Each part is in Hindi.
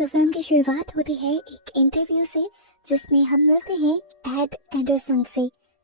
तो फिल्म की शुरुआत होती है एक इंटरव्यू से, जिसमें हम मिलते हैं एड एंडरसन से,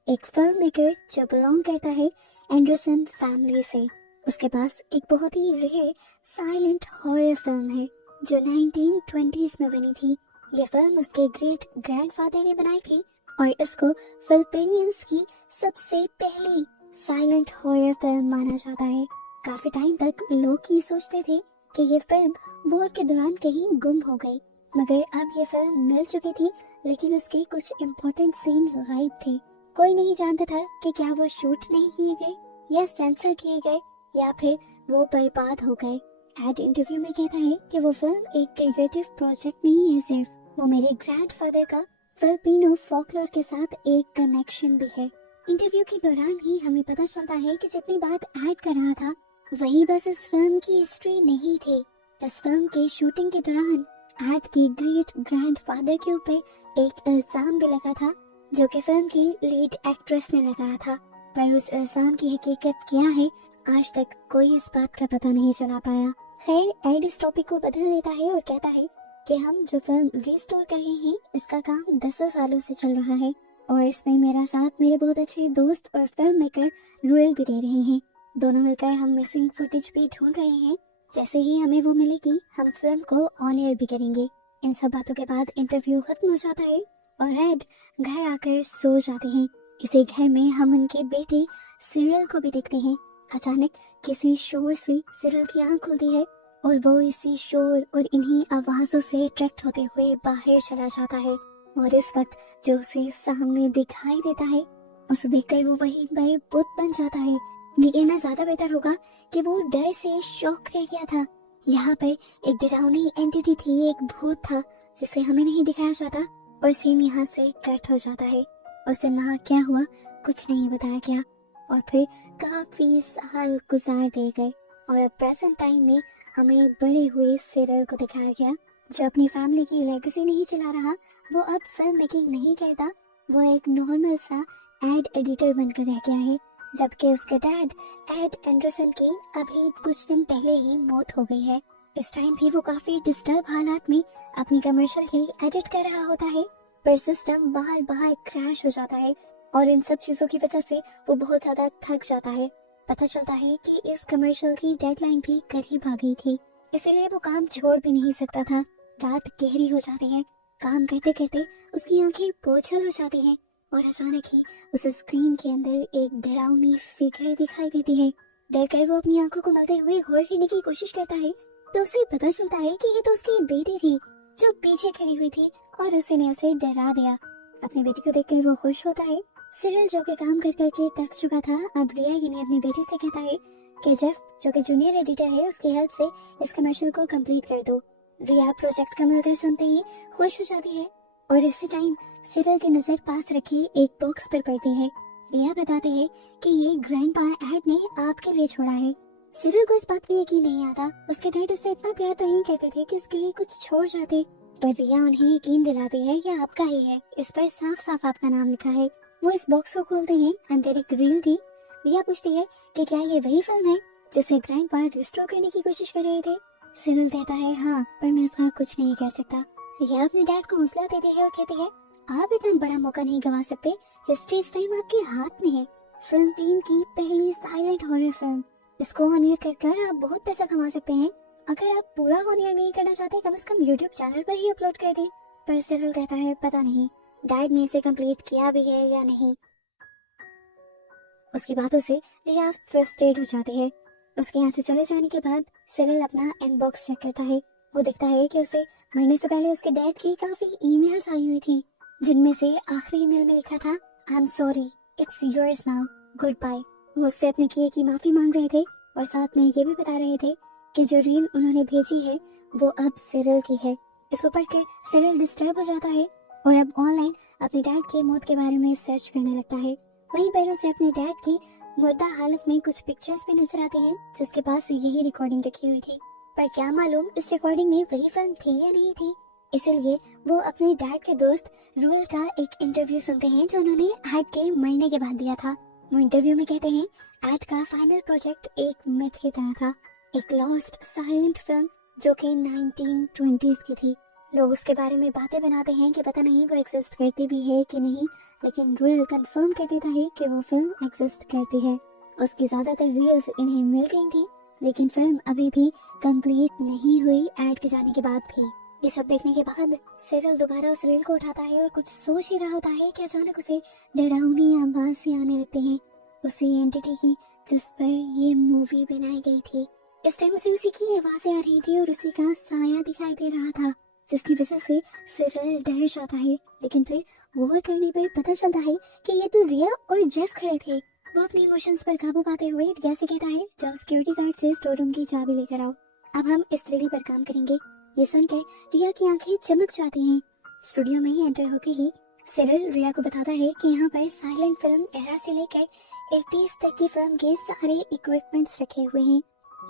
एक फिल्म मेकर जो बिलोंग करता है एंडरसन फैमिली से। उसके पास एक बहुत ही रेयर साइलेंट हॉरर फिल्म है जो 1920s में बनी थी। ये फिल्म उसके ग्रेट ग्रैंडफादर ने बनाई थी और इसको फिलिपीनियंस की सबसे पहली साइलेंट हॉरर फिल्म माना जाता है। काफी टाइम तक लोग ये सोचते थे कि ये फिल्म वॉर के दौरान कहीं गुम हो गई, मगर अब ये फिल्म मिल चुकी थी, लेकिन उसके कुछ इम्पोर्टेंट सीन गायब थे। कोई नहीं जानता था कि क्या वो शूट नहीं किए गए या सेंसर किए गए या फिर वो बर्बाद हो गए। एड इंटरव्यू में कहता है कि वो फिल्म एक क्रिएटिव प्रोजेक्ट नहीं है, सिर्फ वो मेरे ग्रैंडफादर का फिलिपिनो फोकलोर के साथ एक कनेक्शन भी है। इंटरव्यू के दौरान ही हमें पता चलता है कि जितनी बात ऐड कर रहा था वही बस इस फिल्म की हिस्ट्री नहीं थी। इस फिल्म के शूटिंग के दौरान ऐड की ग्रेट ग्रैंडफादर के ऊपर एक इल्जाम भी लगा था, जो कि फिल्म की लीड एक्ट्रेस ने लगाया था। पर उस इल्जाम की हकीकत क्या है, आज तक कोई इस बात का पता नहीं चला पाया। खैर, एड इस टॉपिक को बदल देता है और कहता है कि हम जो फिल्म रिस्टोर कर रहे हैं इसका काम 10 सालों से चल रहा है और इसमें मेरा साथ मेरे बहुत अच्छे दोस्त और फिल्म मेकर रुएल भी दे रहे हैं। दोनों मिलकर हम मिसिंग फुटेज भी ढूंढ रहे हैं। जैसे ही हमें वो मिलेगी हम फिल्म को ऑन एयर भी करेंगे। इन सब बातों के बाद इंटरव्यू खत्म हो जाता है और एड घर आकर सो जाते हैं। इसी घर में हम उनके बेटे सिरिल को भी देखते हैं। अचानक किसी शोर से सिरिल की आंख खुलती है और वो इसी शोर और इन्हीं आवाजों से अट्रैक्ट होते हुए बाहर चला जाता है। और इस वक्त जो उसे सामने दिखाई देता है उसे देखकर वो वहीं पर बुत बन जाता है। ये कहना ज्यादा बेहतर होगा कि वो डर से शॉक रह गया था। यहाँ पर एक डरावनी एंटिटी थी, एक भूत था जिसे हमें नहीं दिखाया जाता और सीन यहाँ से कट हो जाता है। उस दिन वहाँ क्या हुआ कुछ नहीं बताया गया और फिर काफी साल गुजार दिए गए और अब प्रेजेंट टाइम में हमें बड़े हुए सिरिल को दिखाया गया, जो अपनी फैमिली की लेगेसी नहीं चला रहा। वो अब फिल्म मेकिंग नहीं करता, वो एक नॉर्मल सा एड एडिटर बनकर रह गया है, जबकि उसके डैड एड एंडरसन की अभी कुछ दिन पहले ही मौत हो गई है। इस टाइम भी वो काफी डिस्टर्ब हालात में अपनी कमर्शियल ही एडिट कर रहा होता है, पर सिस्टम बाहर बाहर क्रैश हो जाता है और इन सब चीजों की वजह से वो बहुत ज्यादा थक जाता है। पता चलता है कि इस कमर्शियल की डेडलाइन भी करीब आ गई थी, इसीलिए वो काम छोड़ भी नहीं सकता था। रात गहरी हो जाती है, काम करते करते उसकी आंखें बोझल हो जाती हैं और अचानक ही उस स्क्रीन के अंदर एक डरावनी फिगर दिखाई देती है। डर कर वो अपनी आंखों को मलते हुए गौर करने की कोशिश करता है तो उसे पता चलता है कि ये तो उसकी बेटी थी जो पीछे खड़ी हुई थी और उसने उसे डरा दिया। अपनी बेटी को देखकर वो खुश होता है। सिरिल जो कि काम कर करके थक चुका था, अब रिया यानी अपनी बेटी से कहता है कि जेफ जो कि जूनियर एडिटर है उसकी हेल्प से इस कमर्शियल को कंप्लीट कर दो। रिया प्रोजेक्ट का मिलकर सुनते ही खुश हो जाती है और इसी टाइम सिरिल की नजर पास रखे एक बॉक्स पर पड़ती है। रिया बताती है कि ये ग्रैंडपा एड ने आपके लिए छोड़ा है। सिरिल को इस बात पे यकीन नहीं आता। उसके डैड उससे इतना प्यार तो नहीं करते थे कि उसके लिए कुछ छोड़ जाते, पर रिया उन्हें यकीन दिलाती है ये आपका ही है, इस पर साफ साफ आपका नाम लिखा है। वो इस बॉक्स को खोलते हैं, अंदर एक रील थी। रिया पूछती है कि क्या ये वही फिल्म है जिसे ग्रैंडपा रिस्टोर करने की कोशिश कर रहे थे। सिरिल कहता है हाँ, पर मैं इसका कुछ नहीं कर सकता। रिया अपने डैड को हौसला देती है और कहती है आप इतना बड़ा मौका नहीं गवा सकते, हिस्ट्री इस टाइम आपके हाथ में है। फिल्म टीम की पहली साइलेंट हॉरर फिल्म, इसको ऑन एयर कर आप बहुत पैसा कमा सकते हैं। अगर आप पूरा ऑन एयर नहीं करना चाहते कम से कम यूट्यूब चैनल पर ही अपलोड कर दें। पर सिरिल कहता है पता नहीं डैड ने इसे कंप्लीट किया भी है या नहीं। उसकी बातों से रिया फ्रस्ट्रेट हो जाती है। उसके यहाँ से चले जाने के बाद सिरिल अपना इनबॉक्स चेक करता है। वो देखता है कि उसे मरने से पहले उसके डैड की काफी ईमेल्स आई हुई थी, जिनमें से आखिरी ईमेल में लिखा था I am sorry, it's yours now, good bye. वो उससे अपने किए की माफी मांग रहे थे और साथ में ये भी बता रहे थे कि जो रील उन्होंने भेजी है वो अब सिरिल की है। इसको पढ़कर सिरिल डिस्टर्ब हो जाता है और अब ऑनलाइन अपने डैड की मौत के बारे में सर्च करने लगता है। वहीं पर उसे अपने डैड की मुर्दा हालत में कुछ पिक्चर्स भी नजर आती हैं, जिसके पास यही रिकॉर्डिंग रखी हुई थी। पर क्या मालूम इस रिकॉर्डिंग में वही फिल्म थी या नहीं थी। इसीलिए वो अपने डैड के दोस्त रुएल का एक इंटरव्यू सुनते हैं जो उन्होंने एड के मरने के बाद दिया था। वो इंटरव्यू में कहते हैं एड का फाइनल प्रोजेक्ट एक मिथ की तरह था, एक लॉस्ट साइलेंट फिल्म जो कि 1920s की थी। लोग उसके बारे में बातें बनाते हैं कि पता नहीं वो एग्जिस्ट करती भी है कि नहीं, लेकिन रूल कंफर्म कर देता है कि वो फिल्म एग्जिस्ट करती है। उसकी ज्यादातर रील्स इन्हें मिल गई थी, लेकिन फिल्म अभी भी कंप्लीट नहीं हुई ऐड के जाने के बाद भी। ये सब देखने के बाद सिरिल दोबारा उस रील को उठाता है और कुछ सोच ही रहा होता है कि अचानक उसे डरावनी आवाज से आने लगते हैं, उसी एंटिटी की जिस पर ये मूवी बनाई गई थी। इस टाइम उसे उसी की आवाजें आ रही थी और उसी का साया दिखाई दे रहा था, जिसकी वजह से सिरिल डर जाता है। लेकिन फिर गौर करने पर पता चलता है कि ये तो रिया और जेफ खड़े थे। वो अपने इमोशंस पर काबू पाते हुए रिया से कहता है, जाओ सिक्योरिटी गार्ड से स्टोर रूम की चाबी लेकर आओ, अब हम इस थ्रिल पर काम करेंगे। ये सुनकर रिया की आंखें चमक जाती हैं। स्टूडियो में ही एंटर होके ही सिरिल रिया को बताता है कि यहाँ पर साइलेंट फिल्म एरा से लेकर 80s तक की फिल्म के सारे इक्विपमेंट्स रखे हुए हैं।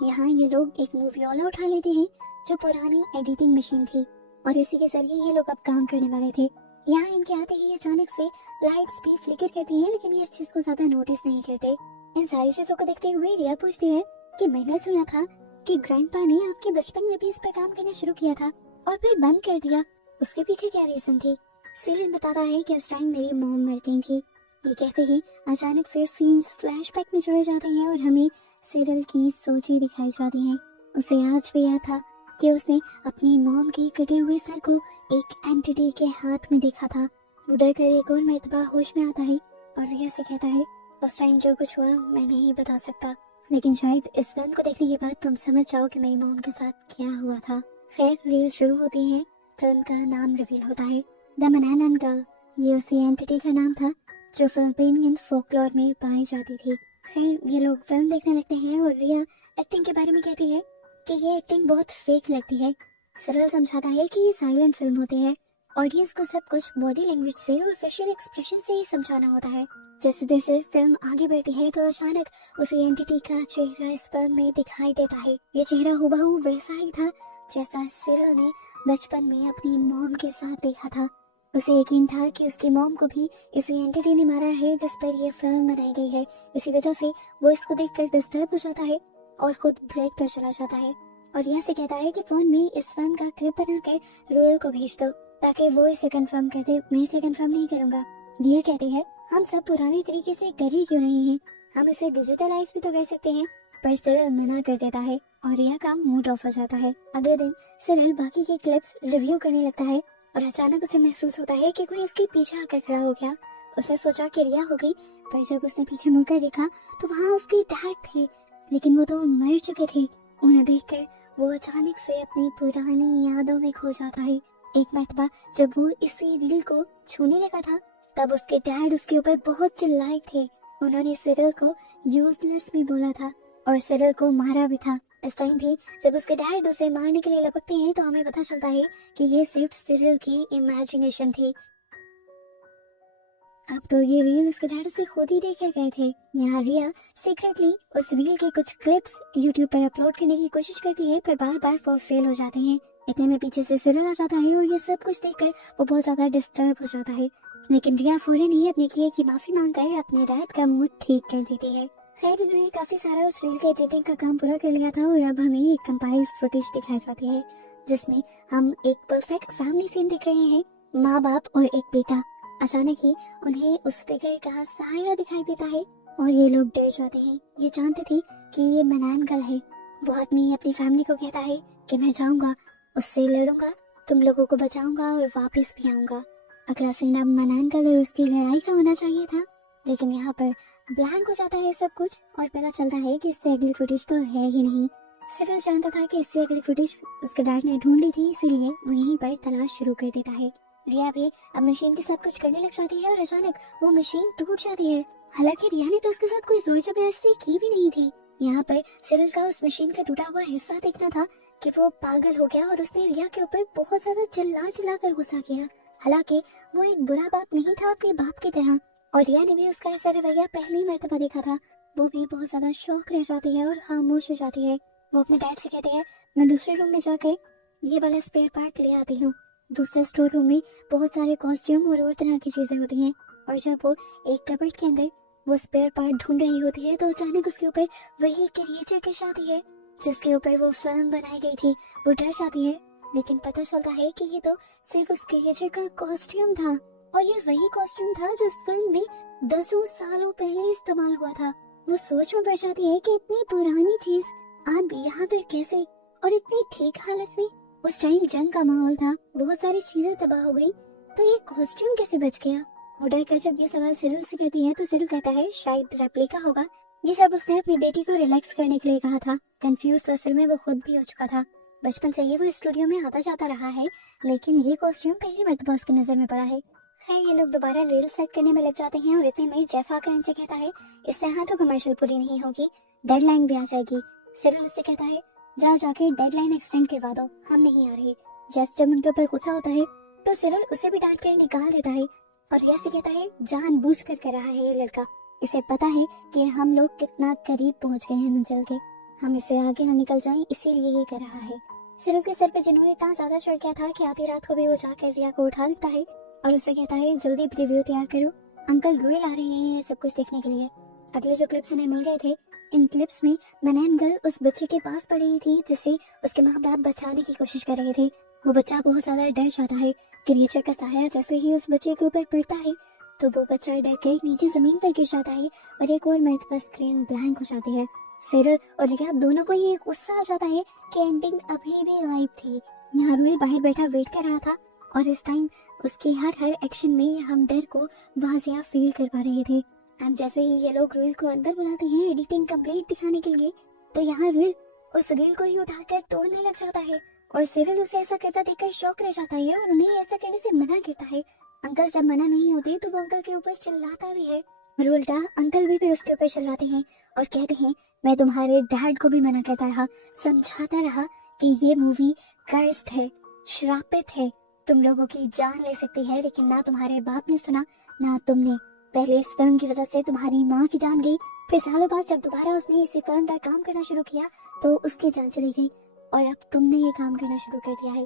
यहाँ ये लोग एक मूवी वाला उठा लेते हैं जो पुरानी एडिटिंग मशीन थी, और इसी के जरिए ये लोग अब काम करने वाले थे। यहाँ इनके आते ही अचानक से लाइट्स भी फ्लिकर करती हैं, लेकिन ये इस चीज को ज्यादा नोटिस नहीं करते। इन सारी चीजों को देखते हुए रिया पूछती है कि मैंने सुना था कि ग्रैंडपा ने आपके बचपन में भी इस पर काम करना शुरू किया था और फिर बंद कर दिया, उसके पीछे क्या रीजन थी? सीरियल बताता है कि उस टाइम मेरी मॉम मर गई थी। ये कहते ही अचानक से सीन्स फ्लैशबैक में चले जाते हैं और हमें सीरियल की सोचें दिखाई जाती हैं। उसे आज भी याद था कि उसने अपनी मॉम के कटे हुए सर को एक एंटिटी के हाथ में देखा था। वो डर कर एक और मर्तबा होश में आता है और रिया से कहता है, उस टाइम जो कुछ हुआ मैं नहीं बता सकता, लेकिन शायद इस फिल्म को देखने के बाद तुम समझ जाओ कि मेरी मॉम के साथ क्या हुआ था। खैर रील शुरू होती है, फिल्म का नाम रिवील होता है, द मैन गर्ल। ये उसी एंटिटी का नाम था जो फिलिपिनियन फोकलोर में पाई जाती थी। खैर ये लोग फिल्म देखने लगते हैं और रिया एक्टिंग के बारे में कहती है कि ये एक्टिंग बहुत फेक लगती है। सरल समझाता है कि ये साइलेंट फिल्म होती है, ऑडियंस को सब कुछ बॉडी लैंग्वेज से और फेशियल एक्सप्रेशन से ही समझाना होता है। जैसे जैसे फिल्म आगे बढ़ती है तो अचानक उसी एंटिटी का चेहरा इस फिल्म में दिखाई देता है। ये चेहरा हुबहू वैसा ही था जैसा सिरिल ने बचपन में अपनी मॉम के साथ देखा था। उसे यकीन था कि उसकी मॉम को भी इसी एंटिटी ने मारा है जिस पर यह फिल्म बनाई गई है। इसी वजह से वो इसको देखकर डिस्टर्ब हो जाता है और खुद ब्रेक पर चला जाता है और यह से कहता है कि फोन में इस फिल्म का क्लिप बनाकर रोयल को भेज दो ताकि वो इसे कंफर्म कर दे। मैं इसे कंफर्म नहीं करूंगा। ये कहती है, हम सब पुराने तरीके से कर ही क्यों नहीं हैं, हम इसे डिजिटलाइज भी तो कर सकते हैं। पर सिरिल मना कर देता है और यह काम मूड ऑफ हो जाता है। अगले दिन सिरिल बाकी के क्लिप्स रिव्यू करने लगता है और अचानक उसे महसूस होता है कि कोई इसके पीछे आकर खड़ा हो गया। उसने सोचा कि रिया हो गई, पर जब उसने पीछे मुड़कर देखा तो वहाँ उसके डैड थे, लेकिन वो तो मर चुके थे। उन्हें देखकर वो अचानक से अपनी पुरानी यादों में खो जाता है। एक मरतबा जब वो इसी रील को छूने लगा था तब उसके डैड उसके ऊपर बहुत चिल्लाए थे। उन्होंने सिरिल को यूजलेस में बोला था और सिरिल को मारा भी था। इस टाइम भी जब उसके डैड उसे मारने के लिए लपकते हैं तो हमें पता चलता है कि ये सिर्फ सिरिल की इमेजिनेशन थी। अब तो ये रील उसके डैड उसे खुद ही देकर गए थे। यहाँ रिया सीक्रेटली उस रील के कुछ क्लिप्स यूट्यूब पर अपलोड करने की कोशिश करती है, पर बार बार वो फेल हो जाते हैं। इतने में पीछे से सिरिल आ जाता है और ये सब कुछ देखकर वो बहुत ज्यादा डिस्टर्ब हो जाता है। लेकिन रिया फौरन ही अपने किए की माफी मांगकर अपने डैड का मूड ठीक कर देती है। खैर उन्होंने काफी सारा उस रील के एडिटिंग का काम पूरा कर लिया था और अब हमें एक कंपाइल्ड फुटेज दिखाई जाती है जिसमें हम एक परफेक्ट फैमिली सीन देख रहे हैं, माँ बाप और एक बेटा। अचानक ही उन्हें उस फिगर का साया दिखाई देता है और ये लोग डर जाते हैं। ये जानते थे कि ये मनान गर्ल है। वो आदमी अपनी फैमिली को कहता है कि मैं जाऊंगा, उससे लड़ूंगा, तुम लोगों को बचाऊंगा और वापस भी आऊंगा। अगला सीन अब मनान गर्ल और उसकी लड़ाई का होना चाहिए था, लेकिन यहाँ पर ब्लैंक हो जाता है सब कुछ और पता चलता है कि इससे अगली फुटेज तो है ही नहीं। सिर्फ जानता था कि इससे अगली फुटेज उसके डैड ने ढूंढ ली थी, इसीलिए वो यहीं पर तलाश शुरू कर देता है। रिया भी अब मशीन के साथ कुछ करने लग जाती है और अचानक वो मशीन टूट जाती है। हालांकि रिया ने तो उसके साथ कोई जोर जबरदस्ती की भी नहीं थी। यहाँ पर सिरिल का उस मशीन का टूटा हुआ हिस्सा देखना था कि वो पागल हो गया और उसने रिया के ऊपर बहुत ज्यादा चिल्ला कर गुस्सा किया। हालांकि वो एक बुरा बाप नहीं था अपने बाप की तरह, और रिया ने भी उसका ऐसा रवैया पहली मर्तबा देखा था। वो भी बहुत ज्यादा शौक रह जाती है और खामोश हो जाती है। वो अपने डैड से कहती है, मैं दूसरे रूम में जाकर ये वाला स्पेयर पार्ट ले आती हूँ। दूसरे स्टोर रूम में बहुत सारे कॉस्ट्यूम और तरह की चीजें होती हैं, और जब वो एक कबर्ड के अंदर वो स्पेयर पार्ट ढूंढ रही होती है तो अचानक उसके ऊपर वही क्रिएचर गिर जाती है जिसके ऊपर वो फिल्म बनाई गई थी वो डर जाती है, लेकिन पता चलता है कि ये तो सिर्फ उस क्रिएचर का कॉस्ट्यूम था और ये वही कॉस्ट्यूम था जो उस फिल्म में दसों सालों पहले इस्तेमाल हुआ था। वो सोच में पड़ जाती है कि इतनी पुरानी चीज अब यहाँ पर कैसे, और इतनी ठीक हालत में। उस टाइम जंग का माहौल था, बहुत सारी चीजें तबाह हो गई, तो ये कॉस्ट्यूम कैसे बच गया। वो डर कर जब ये सवाल सिरिल से करती है तो सिरिल कहता है शायद रेप्लिका होगा। ये सब उसने अपनी बेटी को रिलैक्स करने के लिए कहा था। कंफ्यूज तो असल में वो खुद भी हो चुका था। बचपन से ही वो स्टूडियो में आता जाता रहा है, लेकिन ये कॉस्ट्यूम पहली मर्तबा उसकी नजर में पड़ा है। खैर ये लोग दोबारा रील सेट करने में लग जाते हैं और इतने में जेफ आकर इनसे कहता है इससे यहाँ तो कमर्शियल पूरी नहीं होगी, डेडलाइन भी आ जाएगी। सिरिल उससे कहता है जाओ जाके डेडलाइन एक्सटेंड करवा दो, हम नहीं आ रहे। जेफ जब उनके ऊपर गुस्सा होता है तो सिरिल उसे भी डांट कर निकाल देता है और ऐसे कहता है जानबूझ कर कर रहा है ये लड़का, इसे पता है कि हम लोग कितना करीब पहुंच गए हैं मंजिल के, हम इससे आगे ना निकल जाएं इसीलिए ये कर रहा है। सिरिल के सर पे जिन्होंने इतना ज्यादा चढ़ गया था कि आधी रात को भी वो जाकर रिया को उठा देता है और उसे कहता है जल्दी प्रीव्यू तैयार करो, अंकल रोयल आ रहे हैं ये सब कुछ देखने के लिए। अगले जो क्लिप्स उन्हें मिल गए थे, इन क्लिप्स में मनैन गर्ल उस बच्चे के पास पड़ी थी जिसे उसके माँ बाप बचाने की कोशिश कर रहे थे। वो बच्चा बहुत ज्यादा डर जाता है। क्रिएचर का साया जैसे ही उस बच्चे के ऊपर पड़ता है तो वो बच्चा डर के नीचे जमीन पर गिर जाता है और एक और मर्तबा स्क्रीन ब्लैंक हो जाती है। सिरिल और रिया दोनों को ये गुस्सा आ जाता है कि एंडिंग अभी भी गायब थी। यहाँ रोयल बाहर बैठा वेट कर रहा था और इस टाइम उसके हर एक्शन में हम डर को वाजिया फील कर पा रहे थे। अब जैसे ही ये लोग रोयल को अंदर बुलाते हैं एडिटिंग कंप्लीट दिखाने के लिए, तो यहाँ रोयल उस रील को ही उठाकर तोड़ने लग जाता है और सिरिल उसे ऐसा करता देखकर शॉक रह जाता है और उन्हें ऐसा करने से मना करता है। अंकल जब मना नहीं होते तो वो अंकल के ऊपर चिल्लाता भी है और उल्टा अंकल भी फिर उसके ऊपर चिल्लाते हैं और कहते हैं मैं तुम्हारे डैड को भी मना करता रहा, समझाता रहा कि ये मूवी कर्स्ड है, श्रापित है, तुम लोगों की जान ले सकती है, लेकिन ना तुम्हारे बाप ने सुना ना तुमने। पहले इस फिल्म की वजह से तुम्हारी माँ की जान गई, फिर सालों बाद जब दोबारा उसने इसी फिल्म पर काम करना शुरू किया तो उसकी जान चली गई और अब तुमने ये काम करना शुरू कर दिया है।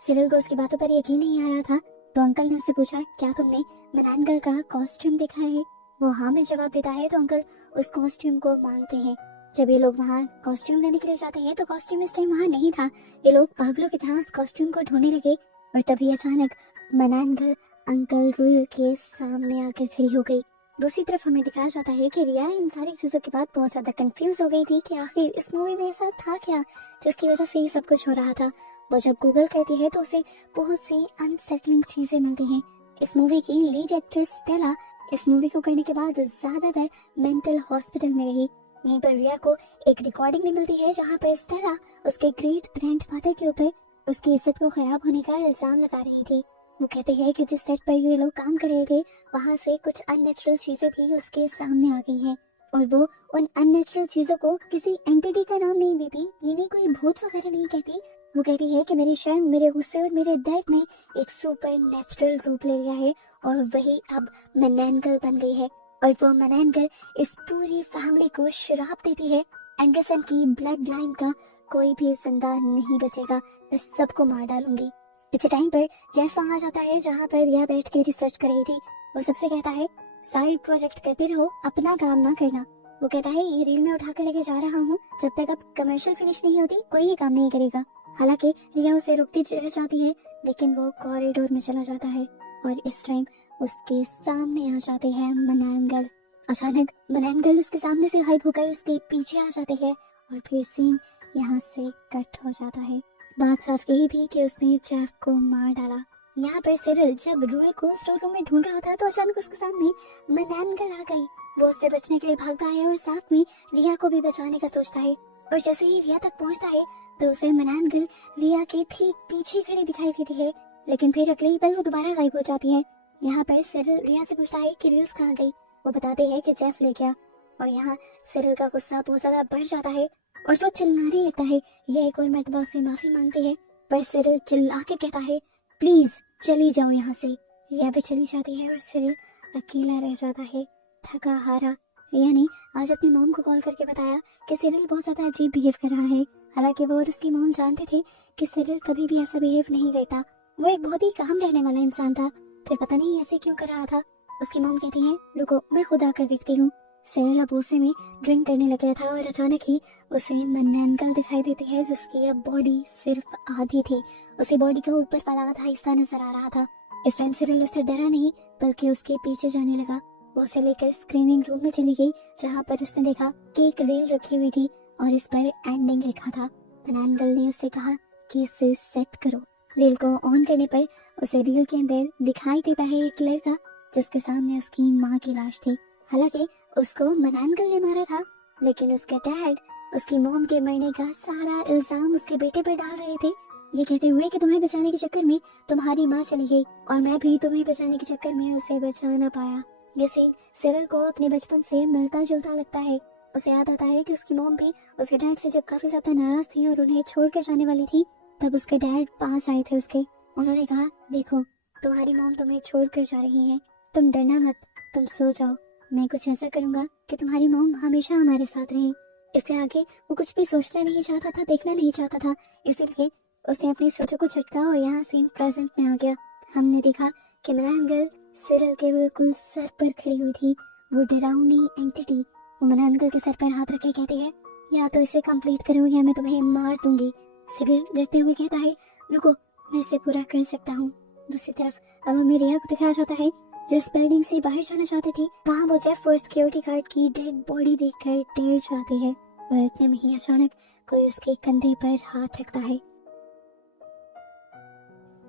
सिरिल को उसकी बातों पर यकीन नहीं आ रहा था, तो अंकल ने उससे पूछा क्या तुमने मनैन गर्ल का कॉस्ट्यूम देखा है। वो हाँ में जवाब देता है तो अंकल उस कॉस्ट्यूम को मांगते हैं। जब ये लोग वहाँ कॉस्ट्यूम लेने के लिए जाते हैं तो कॉस्ट्यूम इस टाइम वहाँ नहीं था। ये लोग पागलों की तरह उस कॉस्ट्यूम को ढूंढने लगे और तभी अचानक मनैन गर्ल अंकल रोयल के सामने आकर खड़ी हो गई। दूसरी तरफ हमें दिखाया जाता है कि रिया इन सारी चीजों के बाद बहुत ज्यादा कंफ्यूज हो गई थी कि आखिर इस मूवी में ऐसा था क्या जिसकी वजह से ये सब कुछ हो रहा था। वो जब गूगल करती है तो उसे बहुत सी अनसेटलिंग चीजें मिलती हैं। इस मूवी की लीड एक्ट्रेस स्टेला इस मूवी को करने के बाद ज्यादातर मेंटल हॉस्पिटल में रही। यहीं पर रिया को एक रिकॉर्डिंग भी मिलती है जहाँ पर स्टेला उसके ग्रेट ग्रैंडफादर के ऊपर उसकी इज्जत को खराब होने का इल्जाम लगा रही थी। वो कहते हैं कि जिस सेट पर ये लोग काम कर रहे थे वहाँ से कुछ अननेचुरल चीजें भी उसके सामने आ गई हैं और वो उन अननेचुरल चीजों को किसी एंटिटी का नाम नहीं देती, ये नहीं कोई भूत वगैरह नहीं कहती। वो कहती है कि मेरी शर्म, मेरे गुस्से और मेरे दर्द ने एक सुपर नेचुरल रूप ले लिया है और वही अब मनैन गर्ल बन गई है और वो मनैन गर्ल इस पूरी फैमिली को श्राप देती है। एंडरसन की ब्लड लाइन का कोई भी जिंदा नहीं बचेगा, मैं सबको मार डालूंगी। इस टाइम पर जेफ वहाँ आ जाता है जहाँ पर रिया बैठ के रिसर्च कर रही थी। वो सबसे कहता है साइड प्रोजेक्ट करते रहो, अपना काम ना करना। वो कहता है ये रील में उठा कर लेके जा रहा हूँ, जब तक अब कमर्शियल फिनिश नहीं होती कोई ये काम नहीं करेगा। हालांकि रिया उसे रोकती रह जाती है लेकिन वो कॉरिडोर में चला जाता है और इस टाइम उसके सामने आ जाते हैं मनैन गर्ल। अचानक मनैन गर्ल उसके सामने से गायब होकर उसके पीछे आ जाते हैं और फिर सीन यहाँ से कट हो जाता है। बात साफ यही थी कि उसने जेफ को मार डाला। यहाँ पर सिरिल जब रोयल को स्टोर रूम में ढूंढ रहा था तो अचानक उसके सामने मनैन गर्ल आ गई। वो उससे बचने के लिए भागता है और साथ में रिया को भी बचाने का सोचता है और जैसे ही रिया तक पहुँचता है तो उसे मनैन गर्ल रिया के ठीक पीछे खड़ी दिखाई देती है, लेकिन फिर अगले ही पल वो दोबारा गायब हो जाती है। यहाँ पर सिरिल रिया से पूछता है कि रील्स कहाँ गई। वो बताते हैं कि जेफ ले गया और यहाँ सिरिल का गुस्सा बहुत ज्यादा बढ़ जाता है और वो चिल्लाने लगता है। यह एक और मर्तबा उससे माफी मांगती है पर सिरिल चिल्ला के कहता है प्लीज चली जाओ यहाँ से। रिया भी चली जाती है और सिरिल अकेला रह जाता है, थका हारा। रिया ने आज अपनी मॉम को कॉल करके बताया कि सिरिल बहुत ज्यादा अजीब बिहेव कर रहा है। हालांकि वो और उसकी मॉम जानते थे कि सिरिल कभी भी ऐसा बिहेव नहीं करता, वो एक बहुत ही काम रहने वाला इंसान था, फिर पता नहीं ऐसे क्यों कर रहा था। उसकी मॉम कहती है रुको मैं खुद आकर देखती हूँ। सिरिल अब उसे में ड्रिंक करने लग गया था और अचानक ही उसे मनैंगल दिखाई देती है जिसकी अब बॉडी सिर्फ आधी थी। उसकी बॉडी का ऊपर वाला आधा हिस्सा नजर आ रहा था। इस टाइम सिरिल उससे डरा नहीं बल्कि उसके पीछे जाने लगा। वो उसे लेकर स्क्रीनिंग रूम में चली गई जहाँ पर उसने देखा कि एक रील रखी हुई थी और इस पर एंडिंग लिखा था। मनैंगल ने उससे कहा कि इसे सेट करो। रील को ऑन करने पर उसे रील के अंदर दिखाई देता है एक लड़का जिसके सामने उसकी माँ की लाश थी। हालांकि उसको मनैंगल ने मारा था लेकिन उसके डैड उसकी मॉम के मरने का सारा इल्जाम उसके बेटे पर डाल रहे थे, ये कहते हुए कि तुम्हें बचाने के चक्कर में तुम्हारी माँ चली गई और मैं भी तुम्हें बचाने के चक्कर में उसे बचा ना पाया। ये सीन सिरिल को अपने बचपन से मिलता जुलता लगता है। उसे याद आता है कि उसकी मॉम भी उसके डैड से जब काफी ज्यादा नाराज थी और उन्हें छोड़कर जाने वाली थी तब उसके डैड पास आए थे उसके। उन्होंने कहा देखो तुम्हारी मॉम तुम्हें छोड़कर जा रही है, तुम डरना मत, तुम सो जाओ, मैं कुछ ऐसा करूंगा कि तुम्हारी मॉम हमेशा हमारे साथ रहे। इससे आगे वो कुछ भी सोचना नहीं चाहता था, देखना नहीं चाहता था, इसीलिए उसने अपनी सोचों को झटका और यहाँ सीन प्रेजेंट में आ गया। हमने देखा कि मनैंगल सिरिल के बिल्कुल सर पर खड़ी हुई थी। वो डरावनी एंटिटी वो मनैंगल के सर पर हाथ रखे कहती है या तो इसे कंप्लीट करो या मैं तुम्हें मार दूंगी। सिरिल डरते हुए कहता है रुको, मैं इसे पूरा कर सकता हूँ। दूसरी तरफ अब हमें रिया को दिखाया जाता है जिस बिल्डिंग से बाहर जाना चाहती थी वहाँ वो जेफ और सिक्योरिटी गार्ड की डेड बॉडी देखकर डर जाती है और इतने में ही अचानक कोई उसके कंधे पर हाथ रखता है।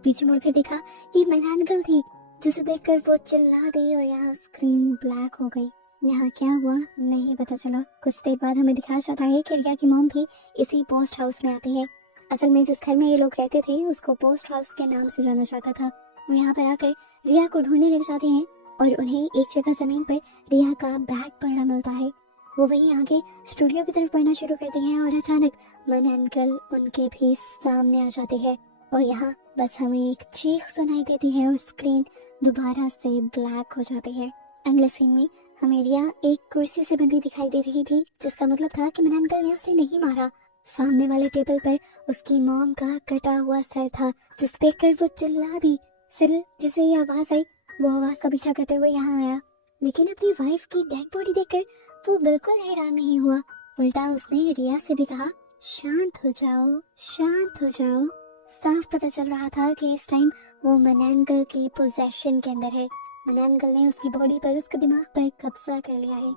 पीछे मुड़कर देखा ये मनैंगल थी जिसे देखकर वो चिल्ला गई और यहाँ स्क्रीन ब्लैक हो गई। यहाँ क्या हुआ नहीं पता चला। कुछ देर बाद हमें दिखाया जाता है कि रिया की मॉम भी इसी पोस्ट हाउस में आती है। असल में जिस घर में ये लोग रहते थे उसको पोस्ट हाउस के नाम से जाना जाता था। वो यहाँ पर आकर रिया को ढूंढने लग जाते हैं और उन्हें एक जगह जमीन पर रिया का बैग पड़ा मिलता है। वो वहीं आगे स्टूडियो की तरफ बढ़ना शुरू करते हैं और अचानक मनैंगल उनके भी सामने आ जाती है और यहाँ बस हमें एक चीख सुनाई देती है और स्क्रीन दोबारा से ब्लैक हो जाती है। अगले सीन में हमें रिया एक कुर्सी से बंधी दिखाई दे रही थी जिसका मतलब था कि मनैंगल ने उसे नहीं मारा। सामने वाले टेबल पर उसकी मॉम का कटा हुआ सर था जिसे देखकर वो चिल्ला दी। सिरिल जिसे ये आवाज आई वो आवाज का पीछा करते हुए यहाँ आया लेकिन अपनी वाइफ की डेड बॉडी देखकर वो बिल्कुल हैरान नहीं हुआ। उल्टा उसने रिया से भी कहा शांत हो जाओ, शांत हो जाओ। साफ पता चल रहा था कि इस टाइम वो मनैंगल की पोजेशन के अंदर है। मनैंगल ने उसकी बॉडी पर उसके दिमाग पर कब्जा कर लिया है।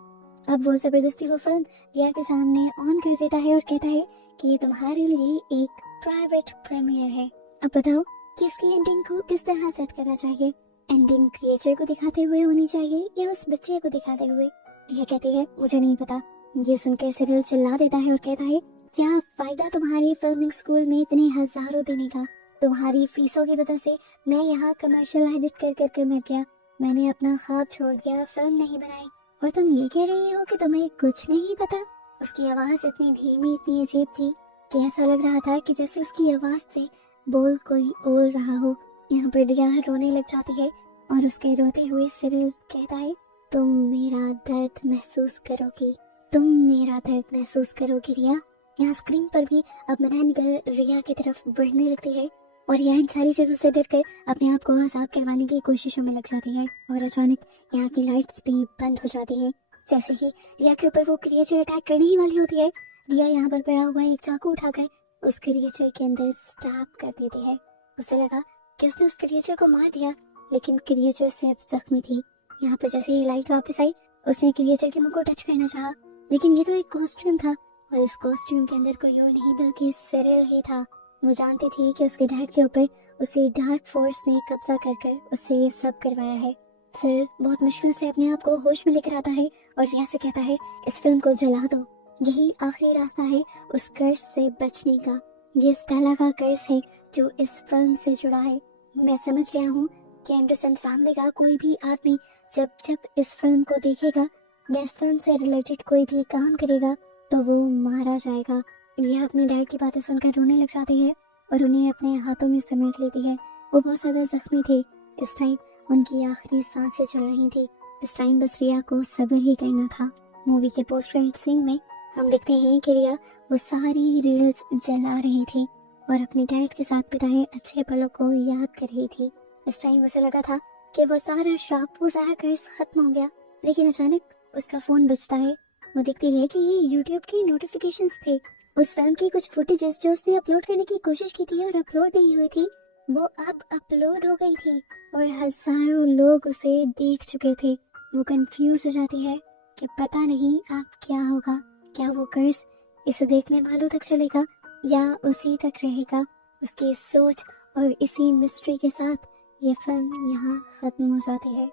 अब वो जबरदस्ती वो फिल्म रिया के सामने ऑन कर देता है और कहता है कि ये तुम्हारे लिए एक प्राइवेट प्रीमियर है। अब बताओ कि इसकी एंडिंग को किस तरह सेट करना चाहिए। एंडिंग क्रिएचर को दिखाते हुए होनी चाहिए या उस बच्चे को दिखाते हुए। रिया कहती है मुझे नहीं पता। ये सुनकर सिरिल चिल्ला देता है और कहता है क्या फायदा तुम्हारी फिल्मिंग स्कूल में इतने हजारों देने का। तुम्हारी फीसों की वजह से मैं यहाँ कमर्शियल एडिट कर कर मर गया। मैंने अपना ख्वाब छोड़ दिया, फिल्म नहीं बनाई और तुम ये कह रही हो कि तुम्हें कुछ नहीं पता। उसकी आवाज इतनी धीमी इतनी अजीब थी कि ऐसा लग रहा था कि जैसे उसकी आवाज से बोल कोई और रहा हो। यहाँ पर रिया रोने लग जाती है और उसके रोते हुए सिरिल कहता है तुम मेरा दर्द महसूस करोगी, तुम मेरा दर्द महसूस करोगी रिया। यहाँ स्क्रीन पर भी अब मनैंगल रिया की तरफ बढ़ने लगती है और यह इन सारी चीजों से डरकर अपने आप को आजाद करवाने की कोशिशों में लग जाती है और अचानक यहाँ की लाइट्स भी बंद हो जाती हैं। जैसे ही रिया के ऊपर वो क्रिएचर अटैक करने ही वाली होती है रिया यहाँ पर पड़ा हुआ एक चाकू उठाकर उस क्रिएचर के अंदर स्टैब कर देती है। उसे लगा कि उसने उस क्रिएचर को मार दिया लेकिन क्रिएचर सिर्फ जख्मी थी। यहाँ पर जैसे ही लाइट वापस आई उसने क्रिएचर के मुंह को टच करना चाहा लेकिन ये तो एक कॉस्ट्यूम था और इस कॉस्ट्यूम के अंदर कोई और नहीं बल्कि सिरिल ही था। वो जानती थी कि उसके डैड के ऊपर उसे डार्क फोर्स ने कब्जा कर उससे ये सब करवाया है। सिरिल बहुत मुश्किल से अपने आप को होश में लेकर आता है और रिया से कहता है इस फिल्म को जला दो, यही आखिरी रास्ता है उस कर्ज से बचने का। ये स्टेला का कर्ज है जो इस फिल्म से जुड़ा है। मैं समझ गया हूँ कि एंडरसन फैमिली का कोई भी आदमी जब जब इस फिल्म को देखेगा या इस फिल्म से रिलेटेड कोई भी काम करेगा तो वो मारा जाएगा। रिया अपने डैड की बातें सुनकर रोने लग जाती है और उन्हें अपने हाथों में समेट लेती है। वो बहुत ज्यादा जख्मी थे। इस टाइम उनकी आखिरी सांसें चल रही थी। इस टाइम बस रिया को सब्र ही करना था। मूवी के पोस्ट क्रेडिट सीन में हम देखते हैं कि रिया वो सारी रील्स जला रही थी और अपने डैड के साथ बिताए अच्छे पलों को याद कर रही थी। इस टाइम उसे लगा था कि वो सारा श्राप, वो सारा कर्ज खत्म हो गया लेकिन अचानक उसका फोन बजता है। वो देखती है कि ये यूट्यूब की नोटिफिकेशंस थे। उस फिल्म की कुछ फुटेजेस जो उसने अपलोड करने की कोशिश की थी और अपलोड नहीं हुई थी, वो अब अपलोड हो गई थी और हजारों लोग उसे देख चुके थे। वो कंफ्यूज हो जाती है कि पता नहीं अब क्या होगा। क्या वो कर्ज इसे देखने वालों तक चलेगा या उसी तक रहेगा। उसकी सोच और इसी मिस्ट्री के साथ ये फिल्म यहाँ खत्म हो जाती है।